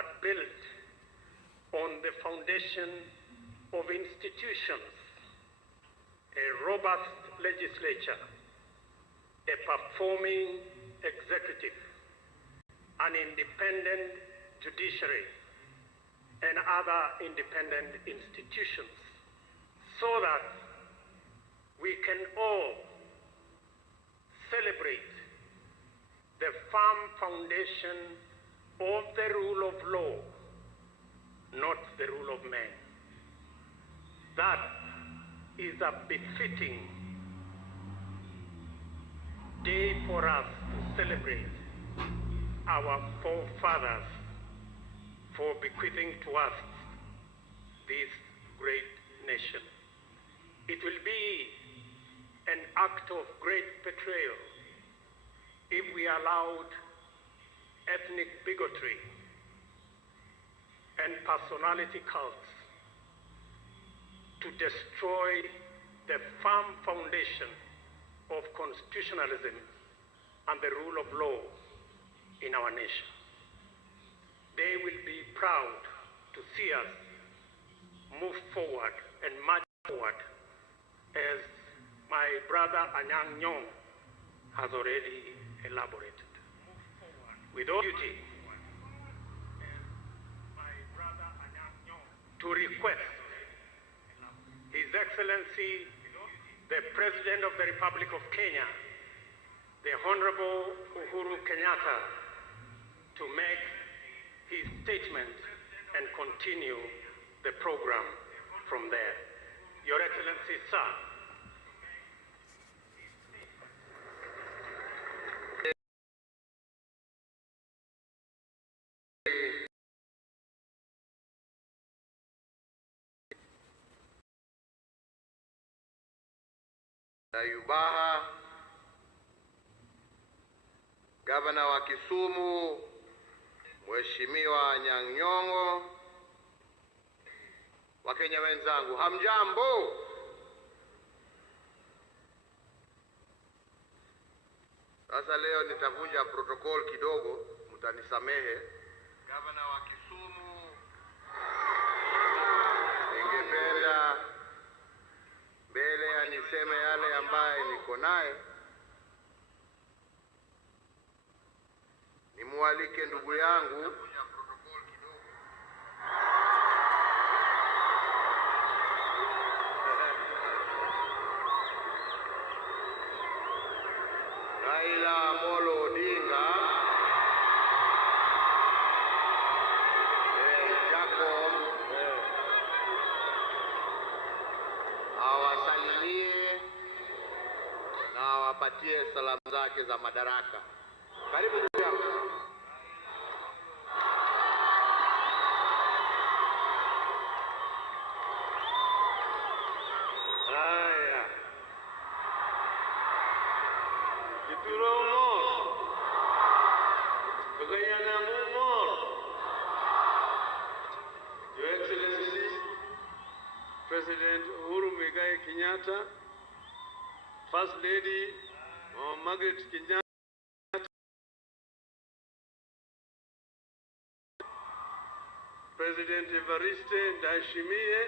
but built on the foundation of institutions, a robust legislature, a performing executive, an independent judiciary, and other independent institutions, so that we can all celebrate the firm foundation of the rule of law, not the rule of man. That is a befitting day for us to celebrate our forefathers for bequeathing to us this great nation. It will be an act of great betrayal if we allowed ethnic bigotry and personality cults to destroy the firm foundation of constitutionalism and the rule of law in our nation. They will be proud to see us move forward and march forward, as my brother Anyang' Nyong'o has already elaborated. With all duty, to request His Excellency, the President of the Republic of Kenya, the Honorable Uhuru Kenyatta, to make his statement and continue the program from there. Your Excellency, sir. Yubaha, Gavana wa Kisumu, Mheshimiwa Anyang' Nyong'o, Wakenya wenzangu, hamjambo? Sasa leo nitavunja protocol kidogo, mtanisamehe. Gavana wa Kisumu, ningependa mbele ya niseme yale ambaye niko naye, nimualike ndugu yangu Raila Amolo Odinga, Jacob, awasalimie na awapatie salamu zake za madaraka. Karibu ndugu yangu. Haya. Kituromo. Tukayana mumo. Your Excellency, President Uhuru Muigai Kenyatta, First Lady Margaret Kenyatta, President Evariste Ndayishimiye,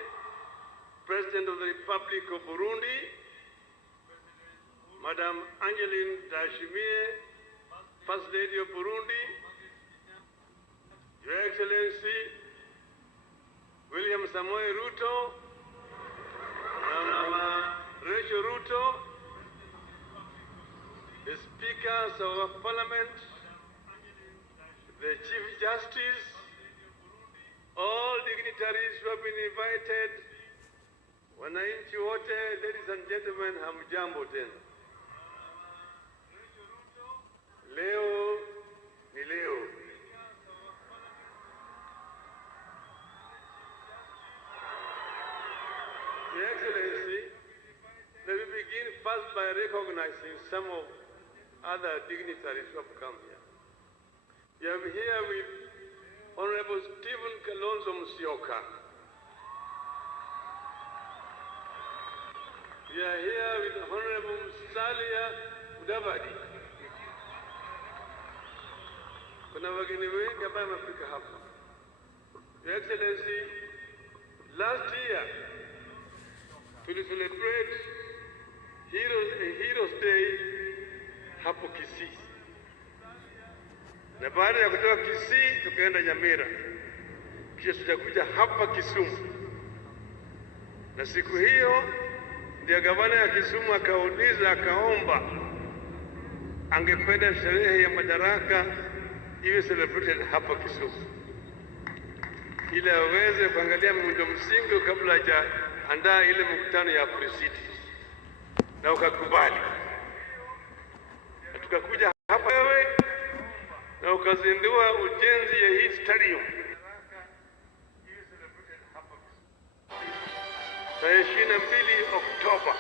President of the Republic of Burundi, Madam Angeline Ndayishimiye, First Lady of Burundi, Your Excellency William Samoei Ruto, Mama Rachel Ruto, the Speakers of our Parliament, the Chief Justice, all dignitaries who have been invited, wananchi wote, ladies and gentlemen, hamjambo tena. Leo ni leo. Your Excellency, let me begin first by recognizing some of other dignitaries who have come here. You are here with Honorable Stephen Kalonzo Musyoka. We are here with Honorable Musalia Mudavadi. Kuna wageni wengi ambao wamefika hapa. Your Excellency, last year we celebrate Heroes Day hapo Kisii, na baada ya kutoka Kisii tukaenda Nyamira, kisha tutakuja hapa Kisumu. Na siku hiyo ndio gavana ya Kisumu akaomba angependa sherehe ya Madaraka iwe celebrated hapa Kisumu, ili aweze kuangalia miundo msingi kabla hajaandaa ile mkutano ya Pre-City, na ukakubali. Na tukakuja hapa wewe na ukazindua ujenzi ya hii stadium tarehe 22 Oktoba.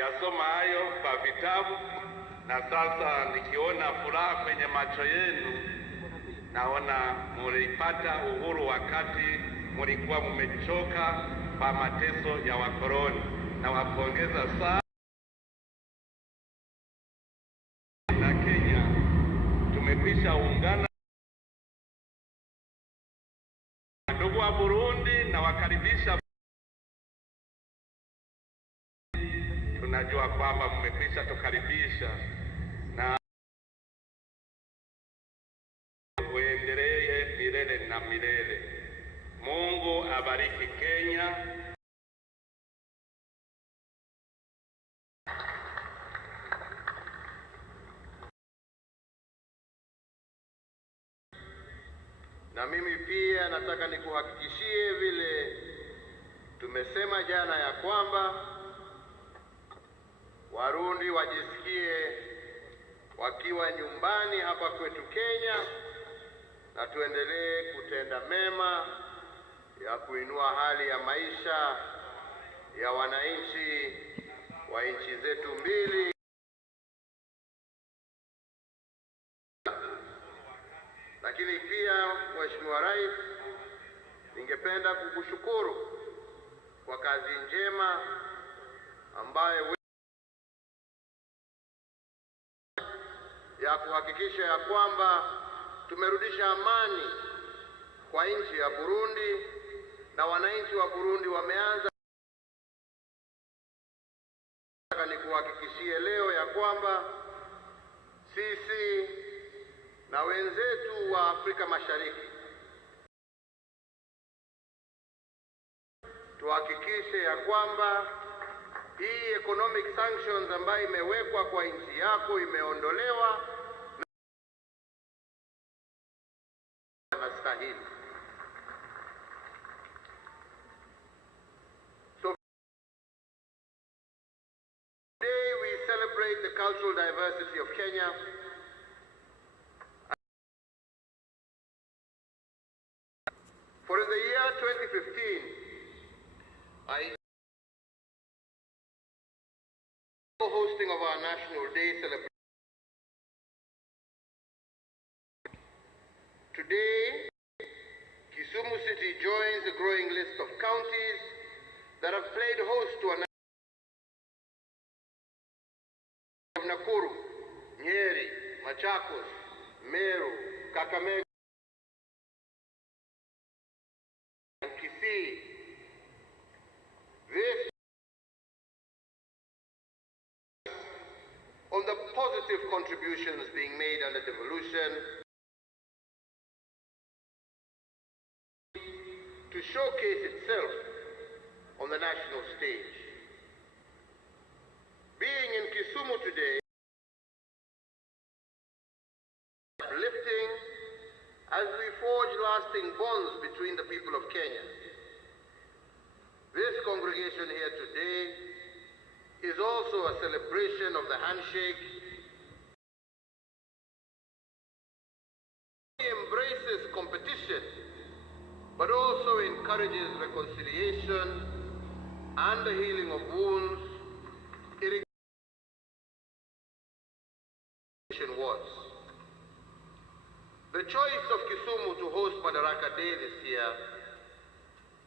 kuyasoma hayo kwa vitabu, na sasa nikiona furaha kwenye macho yenu, naona mulipata uhuru wakati mulikuwa mumechoka kwa mateso ya wakoloni. Na wapongeza sana. Na Kenya tumekwisha ungana. Ndugu wa Burundi, na wakaribisha. Tunajua kwamba mmekwisha tukaribisha, na uendelee milele na milele. Mungu abariki Kenya. Na mimi pia nataka nikuhakikishie vile tumesema jana ya kwamba Warundi wajisikie wakiwa nyumbani hapa kwetu Kenya, na tuendelee kutenda mema ya kuinua hali ya maisha ya wananchi wa nchi zetu mbili. Lakini pia Mheshimiwa Rais, ningependa kukushukuru kwa kazi njema ambayo ya kuhakikisha ya kwamba tumerudisha amani kwa nchi ya Burundi, na wananchi wa Burundi wameanza. Nikuhakikishie leo ya kwamba sisi na wenzetu wa Afrika Mashariki tuhakikishe ya kwamba hii economic sanctions ambayo imewekwa kwa nchi yako imeondolewa na stahili. So today we celebrate the cultural diversity of Kenya. For in the year 2015, hosting of our National Day celebration. Today, Kisumu City joins the growing list of counties that have played host to a of Nakuru, Nyeri, Machakos, Meru, Kakamega, and Kisii. This on the positive contributions being made under devolution to showcase itself on the national stage. Being in Kisumu today, uplifting as we forge lasting bonds between the people of Kenya. This congregation here today is also a celebration of the handshake. It embraces competition, but also encourages reconciliation and the healing of wounds. Irrigation was. The choice of Kisumu to host Madaraka Day this year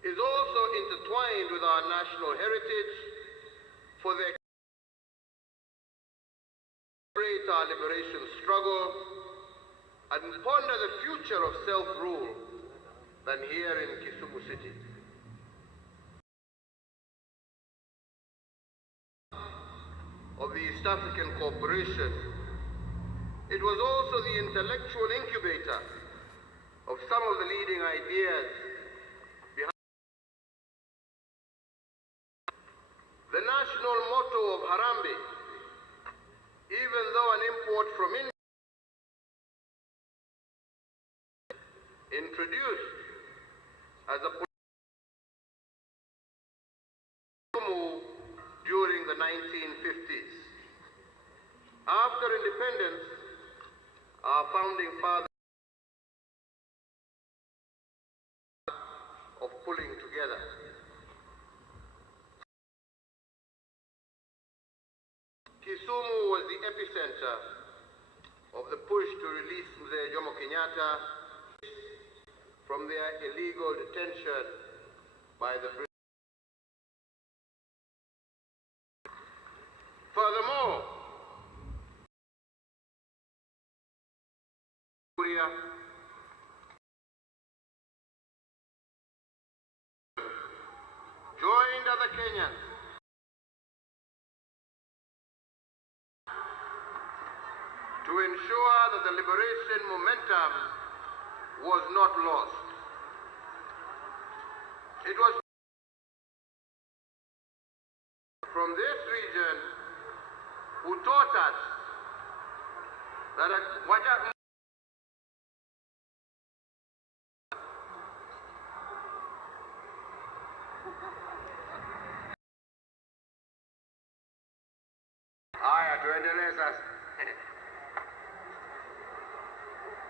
is also intertwined with our national heritage for the celebrate our liberation struggle and ponder the future of self-rule than here in Kisumu City. Of the East African Cooperation, it was also the intellectual incubator of some of the leading ideas behind the national motto of Harambee. Even though an import from India introduced as a move during the 1950s. After independence, our founding fathers of pulling together. Kisumu was the epicenter of the push to release Mzee Jomo Kenyatta from their illegal detention by the British. Furthermore, joined other Kenyans to ensure that the liberation momentum was not lost. It was from this region who taught us that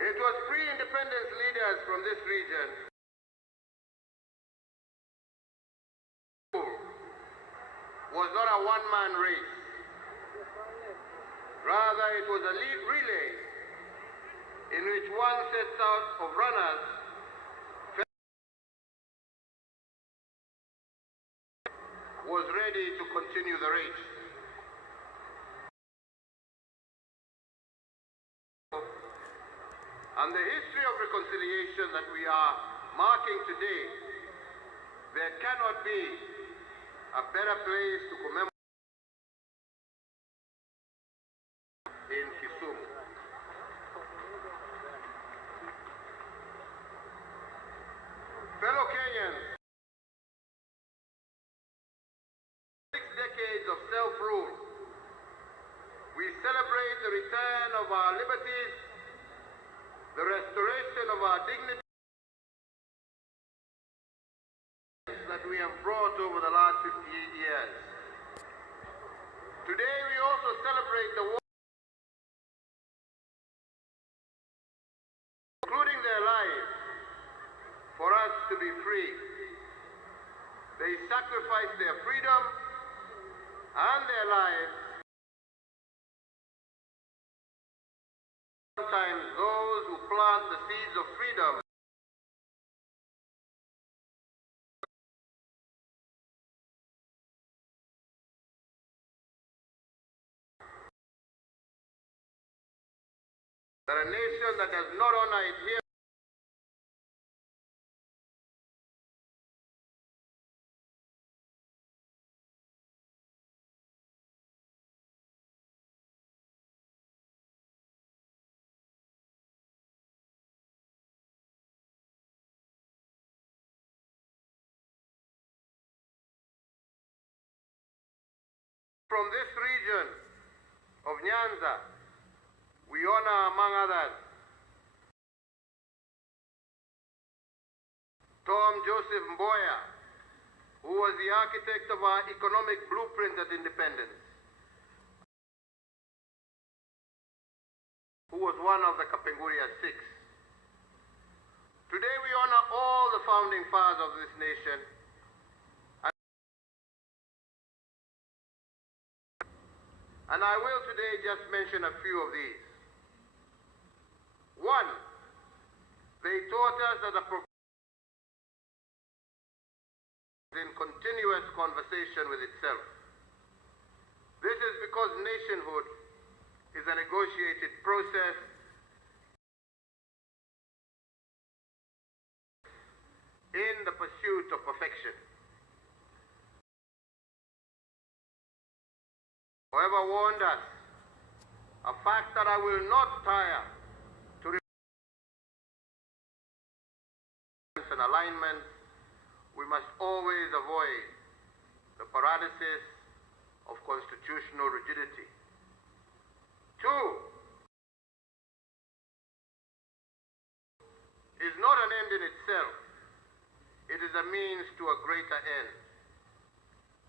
it was pre-independence leaders from this region who was not a one-man race. Rather, it was a relay in which one sets out of runners was ready to continue the race. And the history of reconciliation that we are marking today, there cannot be a better place to commemorate in Kisumu. Fellow Kenyans, 6 decades of self-rule, we celebrate the return of our liberties, the restoration of our dignity that we have brought over the last 58 years. Today we also celebrate the war, including their lives, for us to be free. They sacrificed their freedom and their lives. Sometimes those who plant the seeds of freedom that a nation that does not honor it here from this region of Nyanza, we honor, among others, Tom Joseph Mboya, who was the architect of our economic blueprint at independence, who was one of the Kapenguria Six. Today we honor all the founding fathers of this nation, and I will today just mention a few of these. One, they taught us that a in continuous conversation with itself. This is because nationhood is a negotiated process in the pursuit of perfection. Whoever warned us, a fact that I will not tire to and alignment, we must always avoid the paralysis of constitutional rigidity. Two, is not an end in itself. It is a means to a greater end.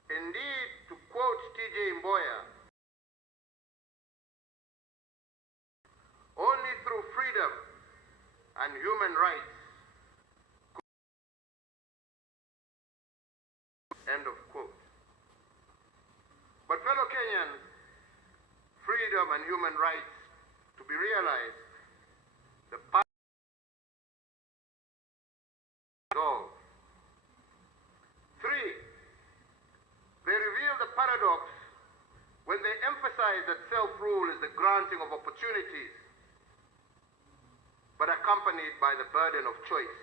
Indeed, to quote T.J. Mboya, only through freedom and human rights, end of quote. But fellow Kenyans, freedom and human rights to be realized, the resolve. 3. They reveal the paradox when they emphasize that self-rule is the granting of opportunities, but accompanied by the burden of choice.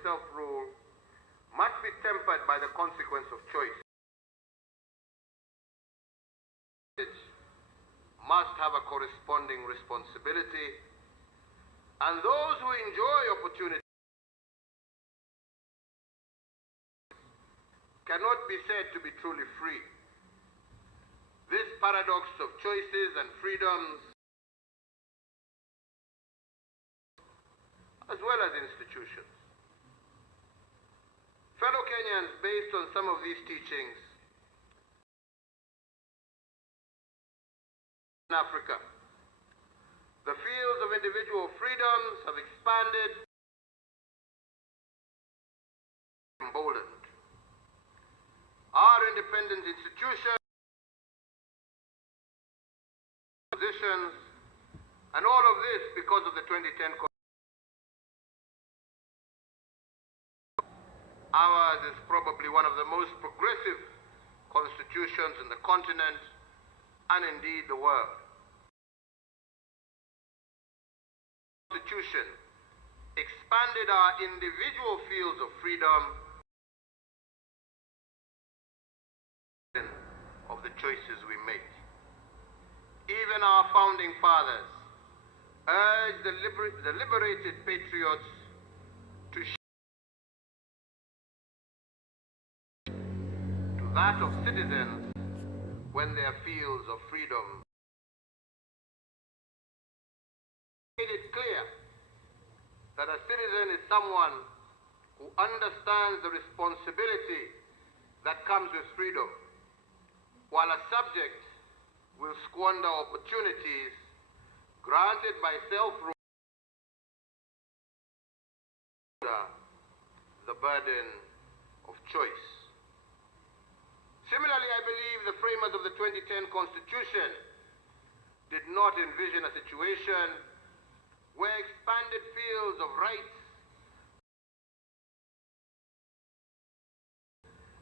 Self-rule must be tempered by the consequence of choice. It must have a corresponding responsibility, and those who enjoy opportunity cannot be said to be truly free. This paradox of choices and freedoms, as well as institutions. Fellow Kenyans, based on some of these teachings, in Africa, the fields of individual freedoms have expanded, emboldened. Our independent institutions, positions, and all of this because of the 2010 Ours is probably one of the most progressive constitutions in the continent and indeed the world. Constitution expanded our individual fields of freedom of the choices we make. Even our founding fathers urged the liberated patriots to that of citizens when their fields of freedom made it clear that a citizen is someone who understands the responsibility that comes with freedom, while a subject will squander opportunities granted by self-rule, the burden of choice. Similarly, I believe the framers of the 2010 Constitution did not envision a situation where expanded fields of rights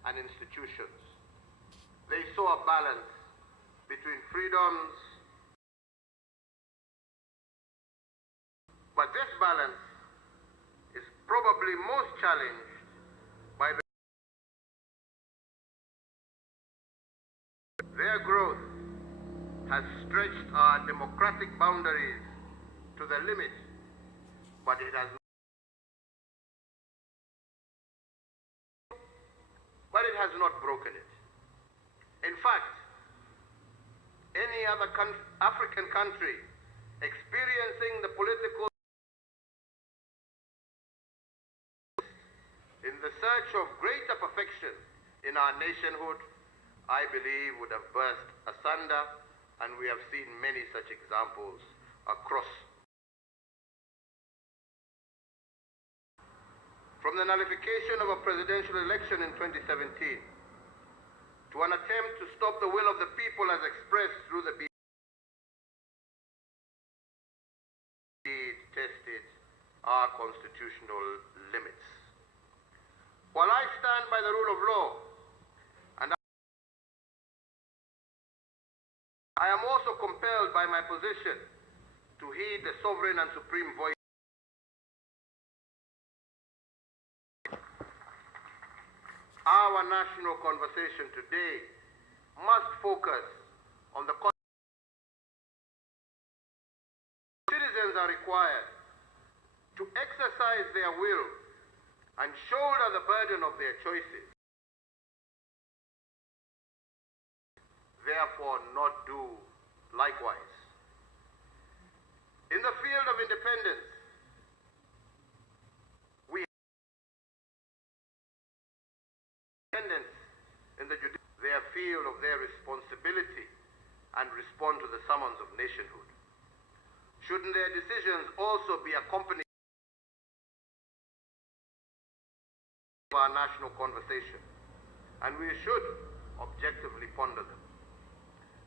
and institutions. They saw a balance between freedoms, but this balance is probably most challenged by their growth has stretched our democratic boundaries to the limit, but it has not broken it. In fact, any other African country experiencing the political in the search of greater perfection in our nationhood, I believe, would have burst asunder, and we have seen many such examples across. From the nullification of a presidential election in 2017 to an attempt to stop the will of the people as expressed through the tested our constitutional limits. While I stand by the rule of law, and I am also compelled by my position to heed the sovereign and supreme voice. Our national conversation today must focus on the citizens are required to exercise their will and shoulder the burden of their choices, therefore not do likewise. In the field of independence, in the their field of their responsibility and respond to the summons of nationhood. Shouldn't their decisions also be accompanied by our national conversation? And we should objectively ponder them.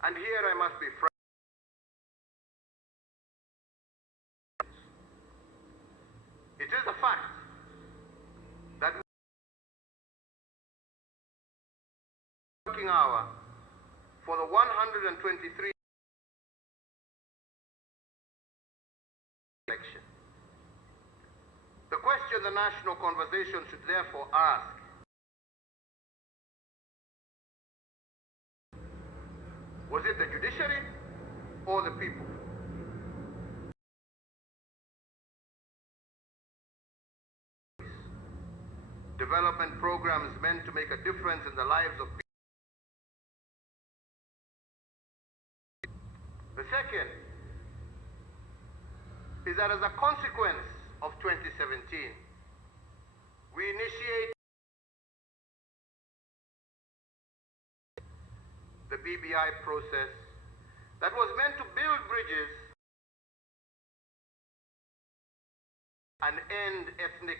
And here I must be frank. It is a fact that working hour for the 123 election. The question the national conversation should therefore ask was it the judiciary or the people? Development programs meant to make a difference in the lives of people. The second is that as a consequence of 2017, we initiate the BBI process that was meant to build bridges and end ethnic.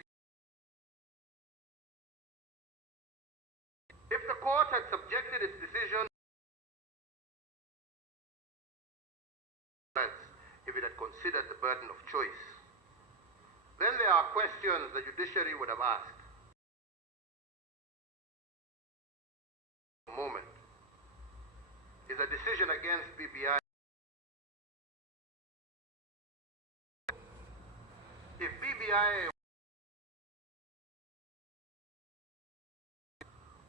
If the court had subjected its decision, if it had considered the burden of choice, then there are questions the judiciary would have asked. Moment. Is a decision against BBI. If BBI,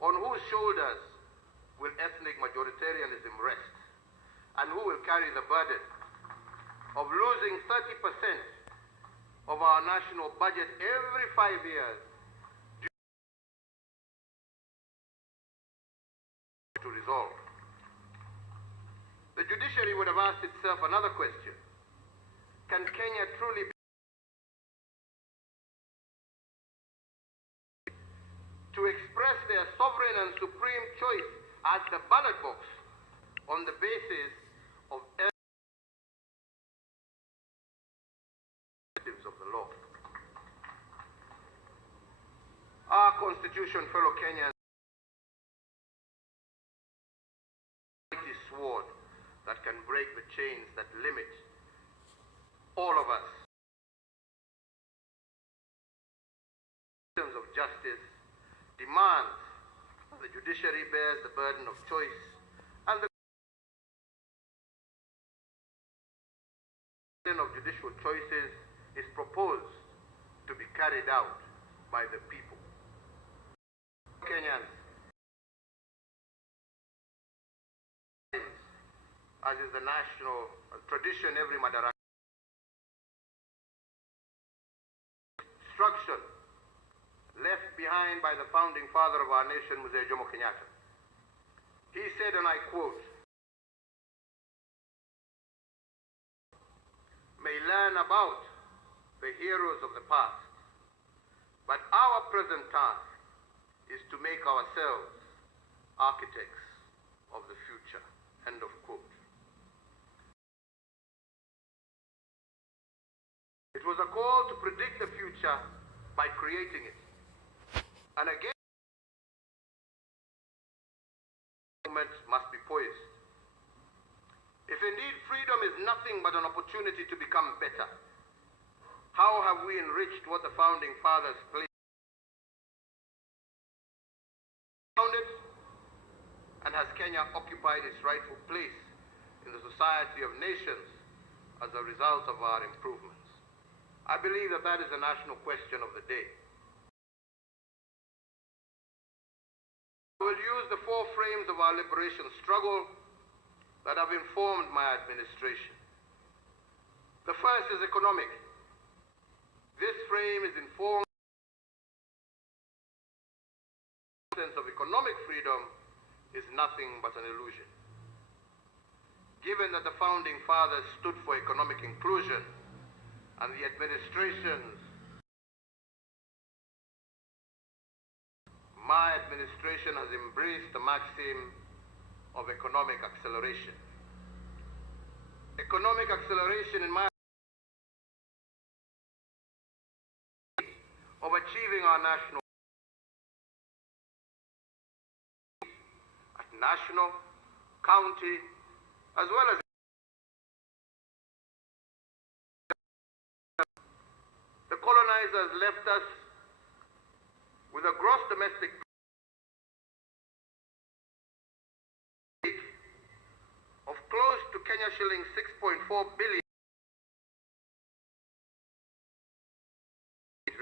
on whose shoulders will ethnic majoritarianism rest? And who will carry the burden of losing 30% of our national budget every 5 years to resolve? The judiciary would have asked itself another question. Can Kenya truly be to express their sovereign and supreme choice at the ballot box on the basis of of the law? Our constitution, fellow Kenyans, is sword that can break the chains that limit all of us. Systems of justice demands that the judiciary bears the burden of choice, and the burden of judicial choices is proposed to be carried out by the people. Kenyans, as is the national tradition, every Madaraka instruction left behind by the founding father of our nation, Mzee Jomo Kenyatta. He said, and I quote, "May learn about the heroes of the past, but our present task is to make ourselves architects of the future." End of quote. It was a call to predict the future by creating it. And again, movement must be poised. If indeed freedom is nothing but an opportunity to become better, how have we enriched what the founding fathers founded, and has Kenya occupied its rightful place in the society of nations as a result of our improvements? I believe that that is the national question of the day. I will use the four frames of our liberation struggle that have informed my administration. The first is economic. This frame is informed sense of economic freedom is nothing but an illusion. Given that the founding fathers stood for economic inclusion and the administrations, my administration has embraced the maxim of economic acceleration. Economic acceleration in my of achieving our national at national, county, as well as the colonizers left us with a gross domestic of close to Kenya shillings 6.4 billion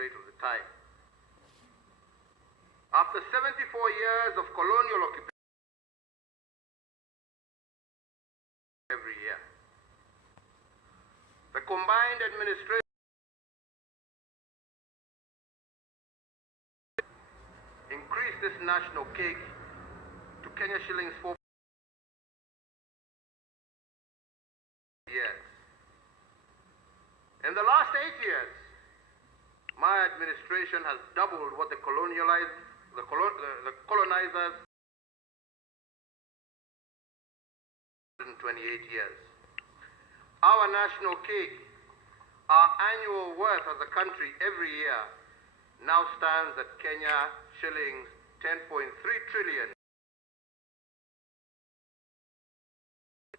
rate of the time. After 74 years of colonial occupation every year, the combined administration increased this national cake to Kenya shillings 4 years. In the last 8 years, my administration has doubled what the colonizers 128 years. Our national cake, our annual worth as a country every year, now stands at Kenya shillings 10.3 trillion.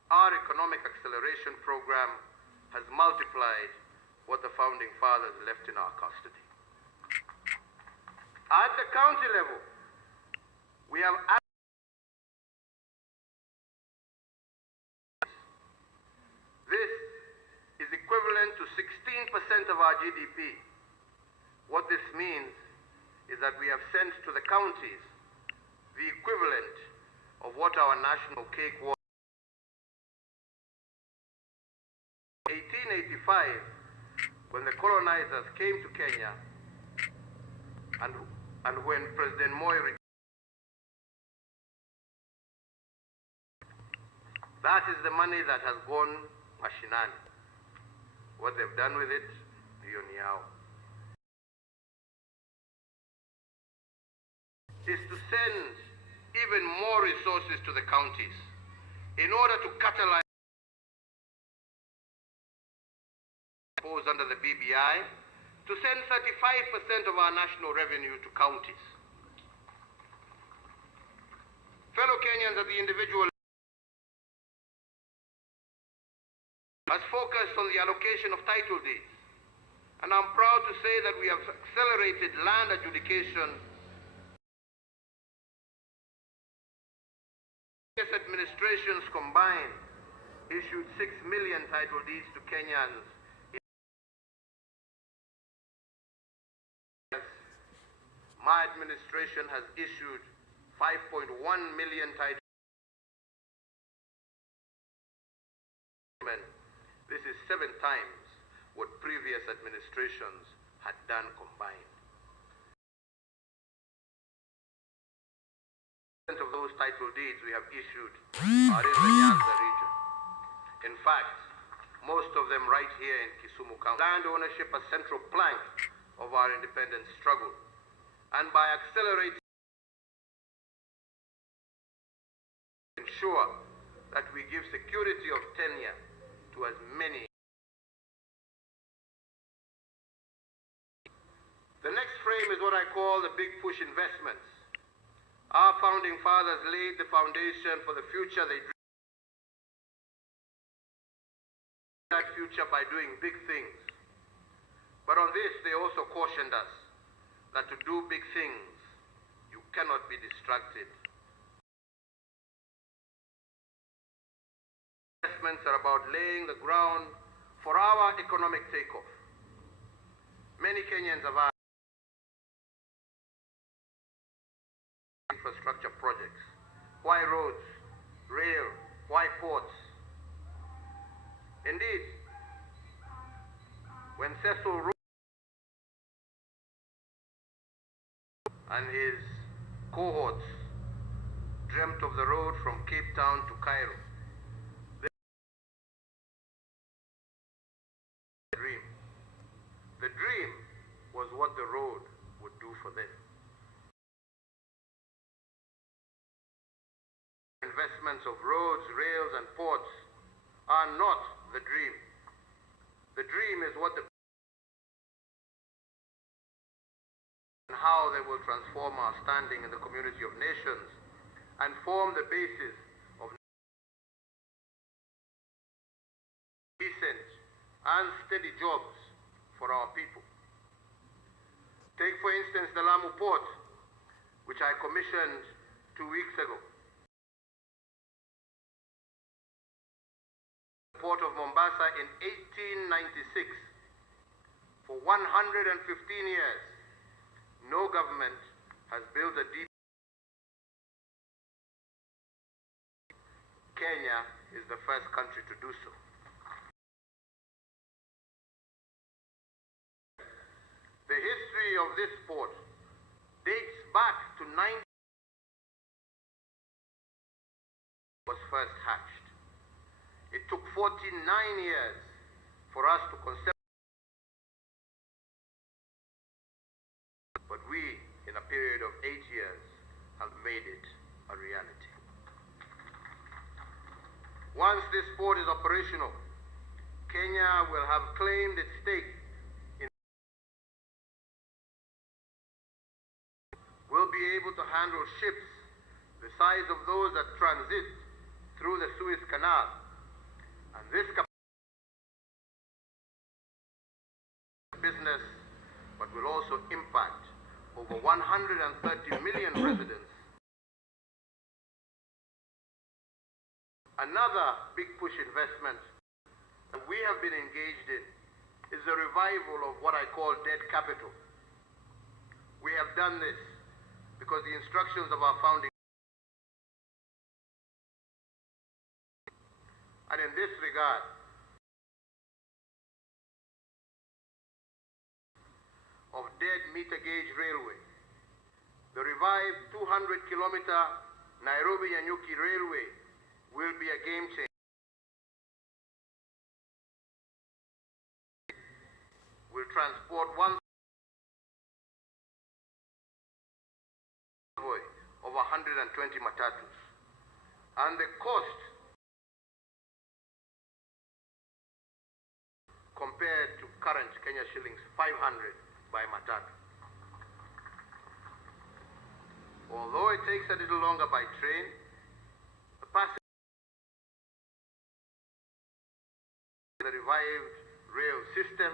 Our economic acceleration program has multiplied what the founding fathers left in our custody. At the county level, we have this is equivalent to 16% of our GDP. What this means is that we have sent to the counties the equivalent of what our national cake was. 1885, when the colonizers came to Kenya, and when President Moi returned, that is the money that has gone mashinani. What they've done with it, Yoniao, is to send even more resources to the counties in order to catalyze under the BBI to send 35% of our national revenue to counties. Fellow Kenyans at the individual has focused on the allocation of title deeds, and I'm proud to say that we have accelerated land adjudication. Administrations combined issued 6 million title deeds to Kenyans. My administration has issued 5.1 million title deeds. This is 7 times what previous administrations had done combined. Of those title deeds we have issued are in the Nyanza region. In fact, most of them right here in Kisumu County. Land ownership a central plank of our independence struggle. And by accelerating, ensure that we give security of tenure to as many. The next frame is what I call the big push investments. Our founding fathers laid the foundation for the future they dreamed. That future by doing big things. But on this, they also cautioned us that to do big things, you cannot be distracted. Investments are about laying the ground for our economic takeoff. Many Kenyans have asked infrastructure projects. Why roads? Rail? Why ports? Indeed, when Cecil and his cohorts dreamt of the road from Cape Town to Cairo, the dream was what the road would do for them. Investments of roads, rails, and ports are not the dream. The dream is what the and how they will transform our standing in the community of nations and form the basis of decent and steady jobs for our people. Take, for instance, the Lamu Port, which I commissioned 2 weeks ago. The Port of Mombasa in 1896. For 115 years, no government has built a deep. Kenya is the first country to do so. The history of this port dates back to 19 was first hatched. It took 49 years for us to concept, but we, in a period of 8 years, have made it a reality. Once this port is operational, Kenya will have claimed its stake in, will be able to handle ships the size of those that transit through the Suez Canal, and this business, but will also impact over 130 million residents. Another big push investment that we have been engaged in is the revival of what I call dead capital. We have done this because the instructions of our founding, and in this regard, of dead meter gauge railway, the revived 200-kilometer Nairobi-Nyanyuki railway will be a game changer. Will transport one convoy of 120 matatus, and the cost compared to current Kenya shillings 500 by matatu. Although it takes a little longer by train, the passenger the revived rail system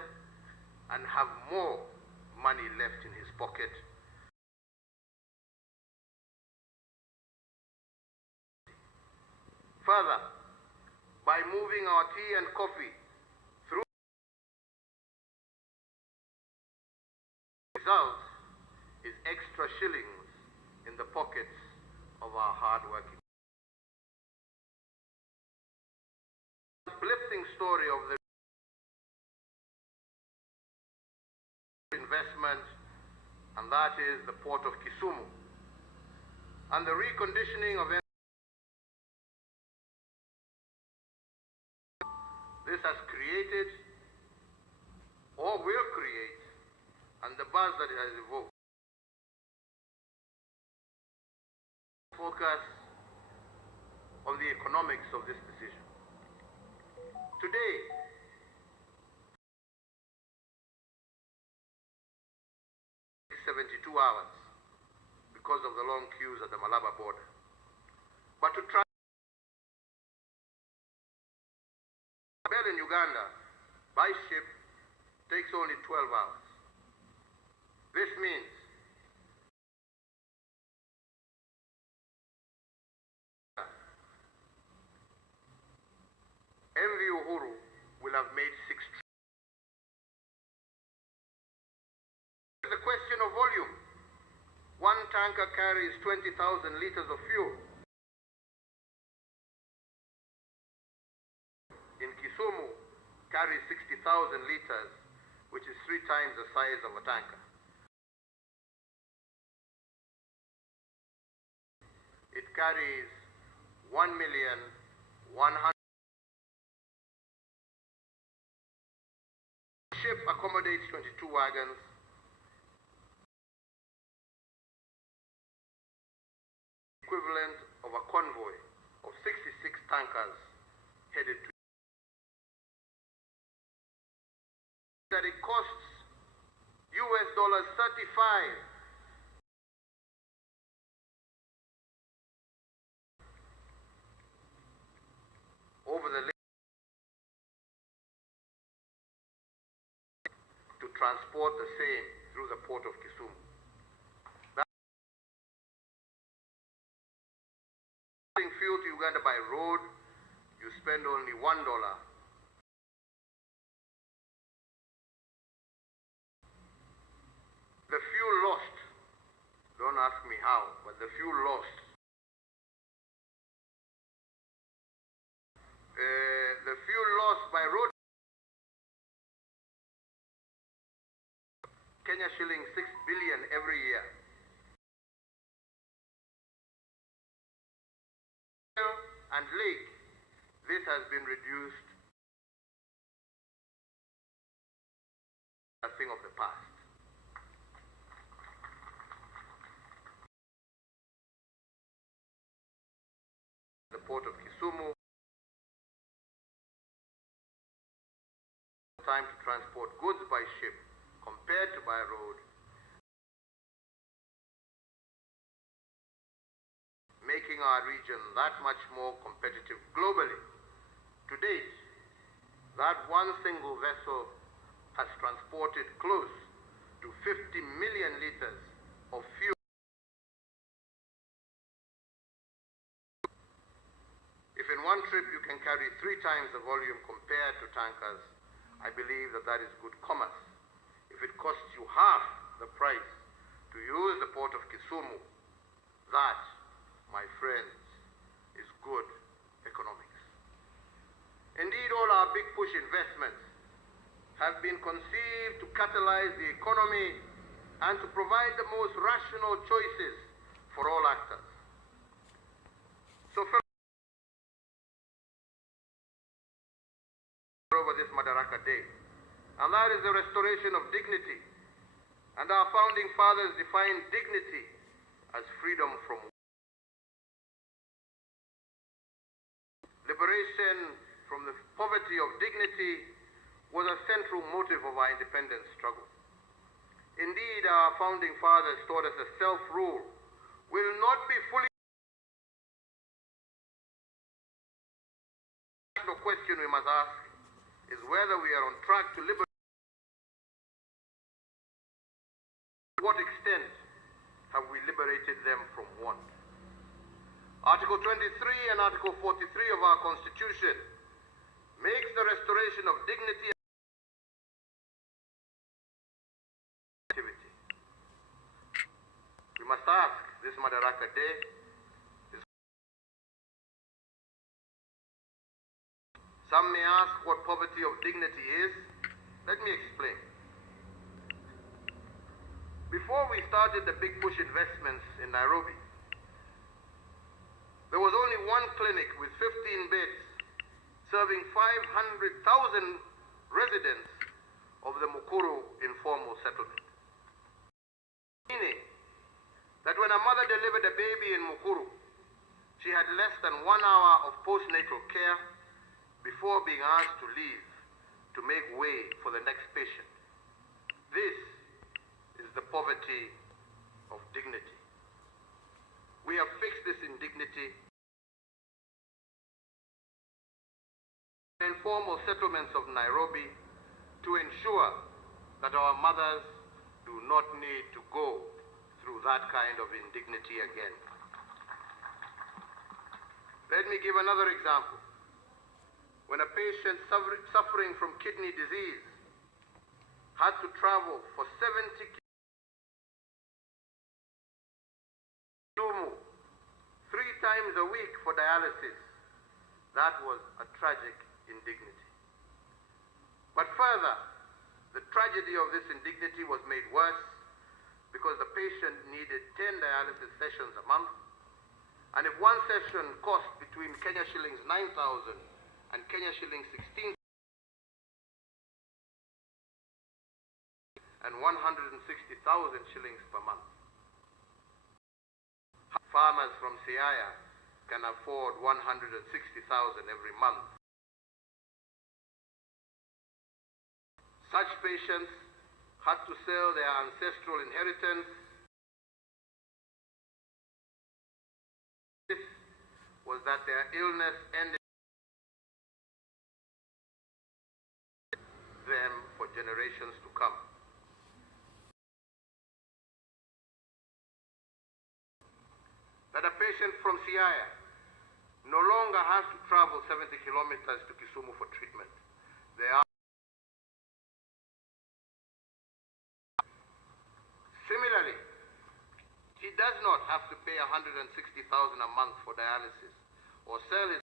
and have more money left in his pocket. Further, by moving our tea and coffee through, the result is extra shillings in the pockets of our hard-working. Uplifting story of the investment, and that is the port of Kisumu, and the reconditioning of this has created or will create, and the buzz that it has evoked. Focus on the economics of this decision. Today, it's 72 hours because of the long queues at the Malaba border. But to travel in Uganda by ship takes only 12 hours. This means MV Uhuru will have made 6 trips. It's a question of volume. One tanker carries 20,000 liters of fuel. In Kisumu, carries 60,000 liters, which is 3 times the size of a tanker. It carries 1,100,000. Ship accommodates 22 wagons, equivalent of a convoy of 66 tankers headed to that it costs $35 transport the same through the port of Kisumu. Fuel to Uganda by road, you spend only $1. The fuel lost, don't ask me how, but the fuel lost. The fuel lost by road, Kenya shilling 6 billion every year. And lake, this has been reduced a thing of the past. The port of Kisumu, time to transport goods by ship compared to by road, making our region that much more competitive globally. To date, that one single vessel has transported close to 50 million liters of fuel. If in one trip you can carry 3 times the volume compared to tankers, I believe that that is good commerce. If it costs you half the price to use the port of Kisumu, that, my friends, is good economics. Indeed, all our big push investments have been conceived to catalyze the economy and to provide the most rational choices for all actors. So over this Madaraka Day, and that is the restoration of dignity. And our founding fathers defined dignity as freedom from liberation from the poverty of dignity was a central motive of our independence struggle. Indeed, our founding fathers taught us that self-rule will not be fully. The question we must ask is whether we are on track to liberate. To what extent have we liberated them from want? Article 23 and Article 43 of our Constitution makes the restoration of dignity activity. We must ask this Madaraka Day, some may ask what poverty of dignity is. Let me explain. Before we started the big push investments in Nairobi, there was only one clinic with 15 beds serving 500,000 residents of the Mukuru informal settlement. Meaning that when a mother delivered a baby in Mukuru, she had less than 1 hour of postnatal care before being asked to leave to make way for the next patient. This is the poverty of dignity. We have fixed this indignity. Informal settlements of Nairobi to ensure that our mothers do not need to go through that kind of indignity again. Let me give another example. When a patient suffering from kidney disease had to travel for 70 kilometers 3 times a week for dialysis, that was a tragic indignity. But further, the tragedy of this indignity was made worse because the patient needed 10 dialysis sessions a month, and if one session cost between Kenya shillings 9,000 and Kenya shillings 16 and 160,000 shillings per month. Farmers from Siaya can afford 160,000 every month. Such patients had to sell their ancestral inheritance. This was that their illness ended them for generations to come. patient from Siaya no longer has to travel 70 kilometers to Kisumu for treatment. Similarly, he does not have to pay 160,000 a month for dialysis or sell his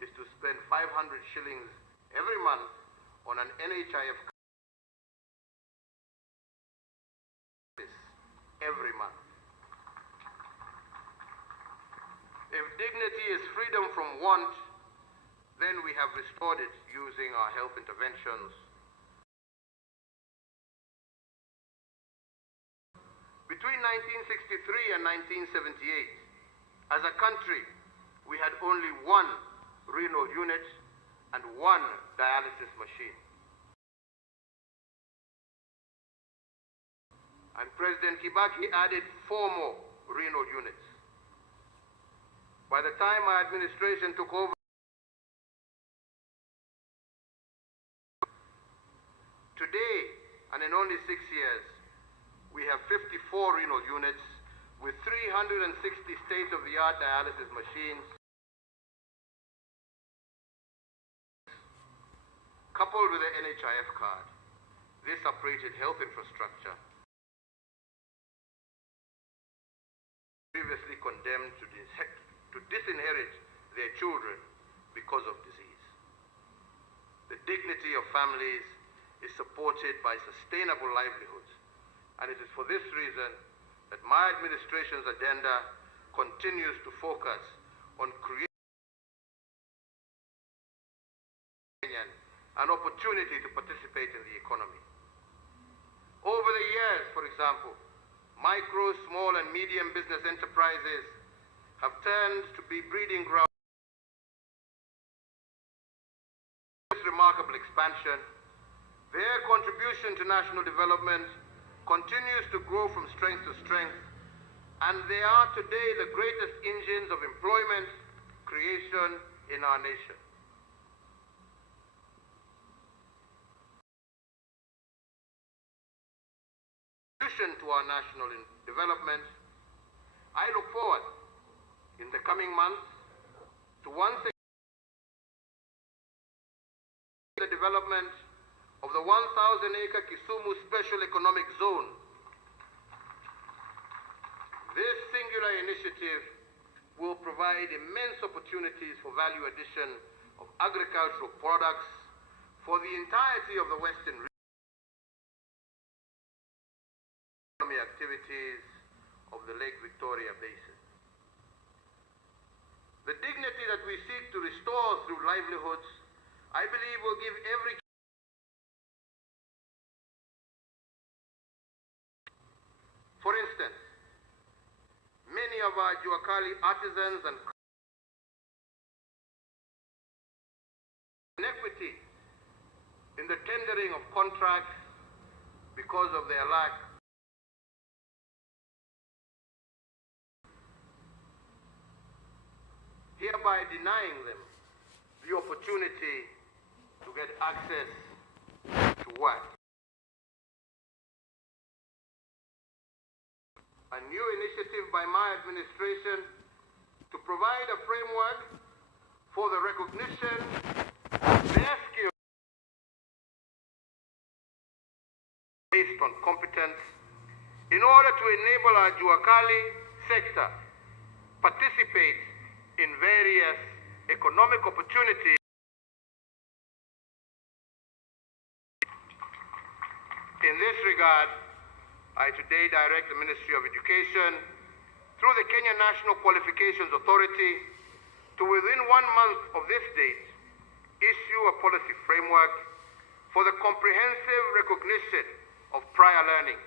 is to spend 500 shillings every month on an NHIF every month. If dignity is freedom from want, then we have restored it using our health interventions. Between 1963 and 1978, as a country, we had only one renal unit and one dialysis machine. And President Kibaki added 4 more renal units. By the time my administration took over, today, and in only 6 years, we have 54 renal units with 360 state-of-the-art dialysis machines, coupled with the NHIF card. This upgraded health infrastructure, previously condemned to disinherit their children because of disease. The dignity of families is supported by sustainable livelihoods. And it is for this reason that my administration's agenda continues to focus on creating an opportunity to participate in the economy. Over the years, for example, micro, small, and medium business enterprises have turned to be breeding grounds for this remarkable expansion. Their contribution to national development continues to grow from strength to strength, and they are today the greatest engines of employment creation in our nation. In addition to our national development, I look forward in the coming months to once again the development of the 1,000-acre Kisumu Special Economic Zone. This singular initiative will provide immense opportunities for value addition of agricultural products for the entirety of the Western region, economic activities of the Lake Victoria Basin. The dignity that we seek to restore through livelihoods, I believe, will give every For instance, many of our Juakali artisans and inequity in the tendering of contracts because of their lack hereby denying them the opportunity to get access to work. A new initiative by my administration to provide a framework for the recognition of their skills based on competence in order to enable our Juakali sector participate in various economic opportunities. In this regard, I today direct the Ministry of Education through the Kenya National Qualifications Authority to, within 1 month of this date, issue a policy framework for the comprehensive recognition of prior learning.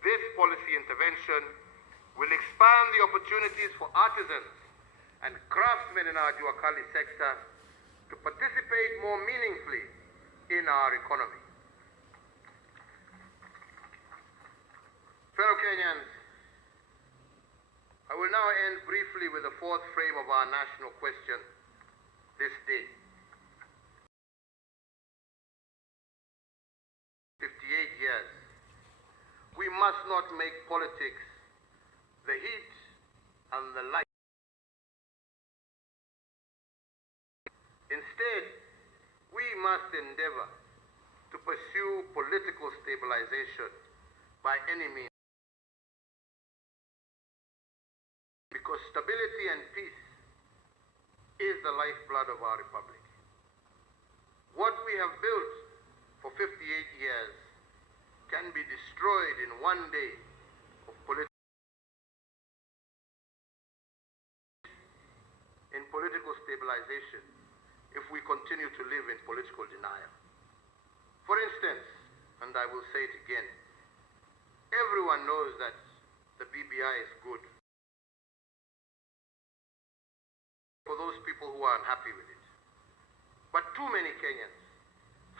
This policy intervention will expand the opportunities for artisans and craftsmen in our Juakali sector to participate more meaningfully in our economy. Fellow Kenyans, I will now end briefly with the 4th frame of our national question this day. 58 years. We must must not make politics the heat and the light. Instead, we must endeavor to pursue political stabilization by any means, because stability and peace is the lifeblood of our republic. What we have built for 58 years can be destroyed in one day of political stabilization if we continue to live in political denial. For instance, and I will say it again, everyone knows that the BBI is good for those people who are unhappy with it. But too many Kenyans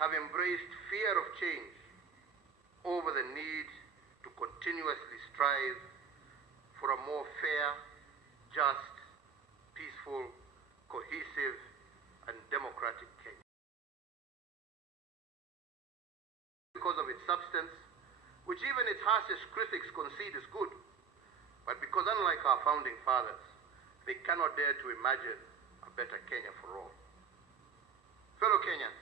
have embraced fear of change over the need to continuously strive for a more fair, just, peaceful, cohesive, and democratic Kenya. Because of its substance, which even its harshest critics concede is good, but because unlike our founding fathers, they cannot dare to imagine a better Kenya for all. Fellow Kenyans,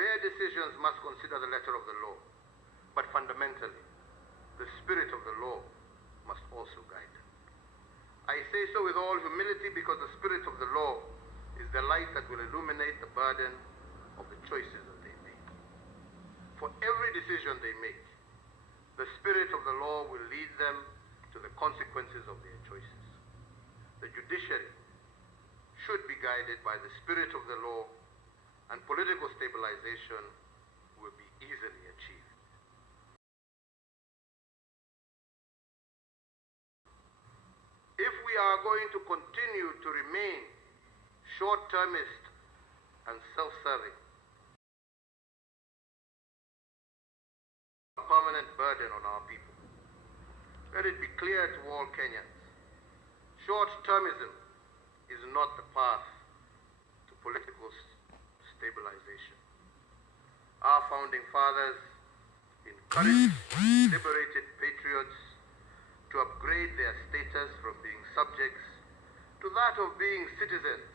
their decisions must consider the letter of the law, but fundamentally, the spirit of the law must also guide them. I say so with all humility because the spirit of the law is the light that will illuminate the burden of the choices that they make. For every decision they make, the spirit of the law will lead them to the consequences of their choices. The judiciary should be guided by the spirit of the law, and political stabilization will be easily achieved. If we are going to continue to remain short-termist and self-serving, a permanent burden on our people, let it be clear to all Kenyans, short-termism is not the path to political stabilization. Our founding fathers encouraged liberated patriots to upgrade their status from being subjects to that of being citizens.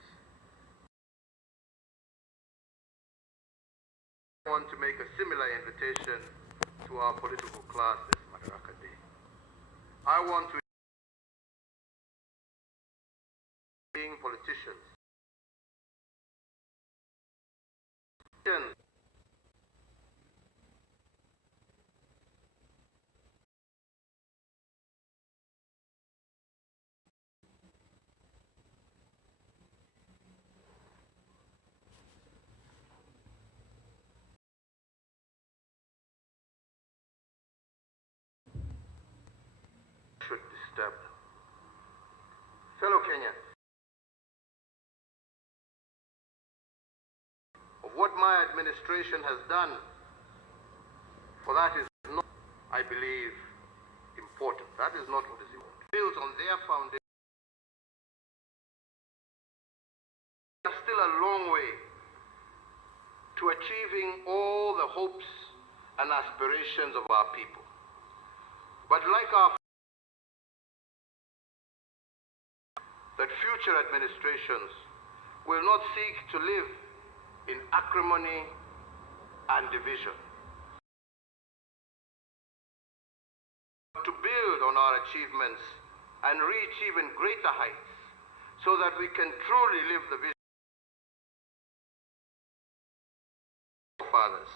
I want to make a similar invitation to our political class this Madaraka Day. I want to being politicians. Should disturb them. Fellow Kenyans, of what my administration has done, for that is not, I believe, important. That is not what is important. Built on their foundation. We are still a long way to achieving all the hopes and aspirations of our people. But like our that future administrations will not seek to live in acrimony and division, but to build on our achievements and reach even greater heights so that we can truly live the vision of our fathers,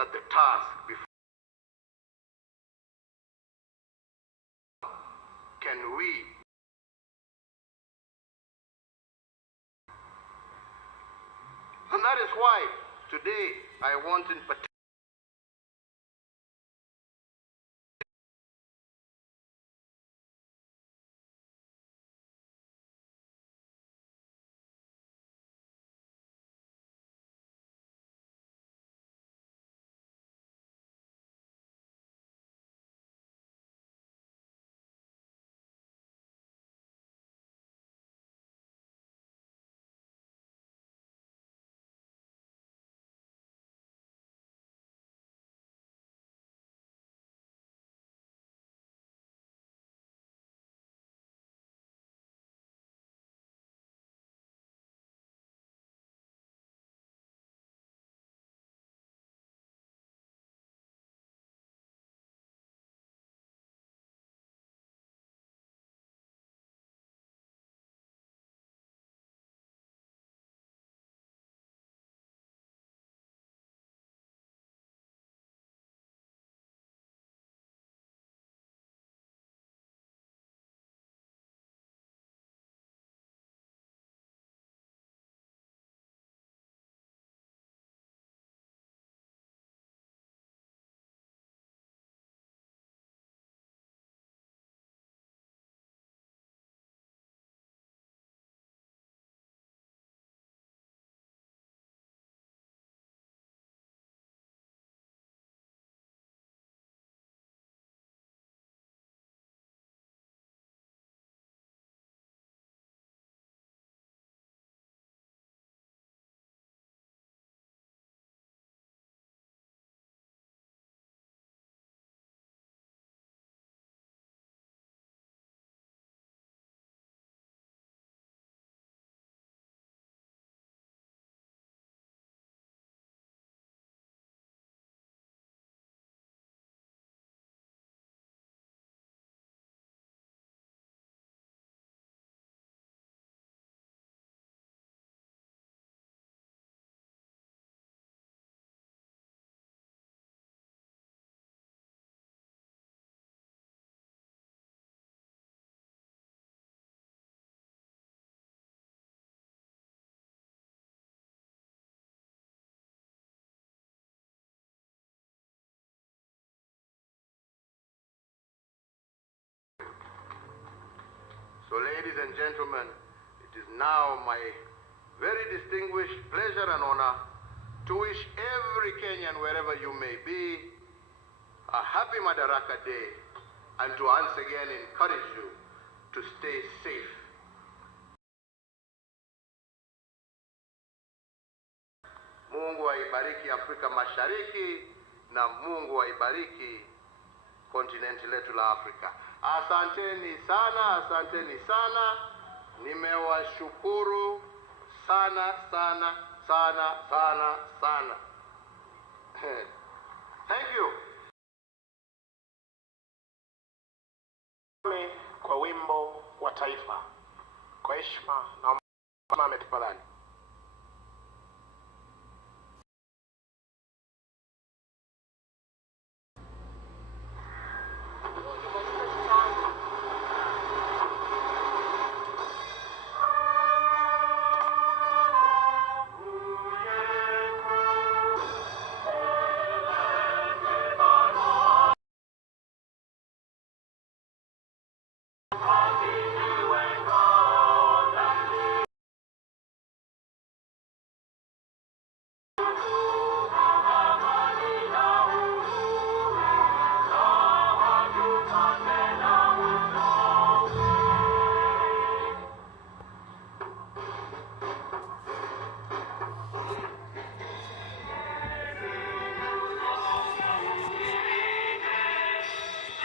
that the task before can we and that is why today I want in particular So ladies and gentlemen, it is now my very distinguished pleasure and honor to wish every Kenyan, wherever you may be, a happy Madaraka Day, and to once again encourage you to stay safe. Mungu aibariki Afrika Mashariki na Mungu aibariki kontinenti letu la Afrika. Asanteni sana, asanteni sana. Nimewashukuru sana sana sana sana sana. Thank you. Kwa wimbo wa taifa, kwa heshima na Mohamed Tafadhali.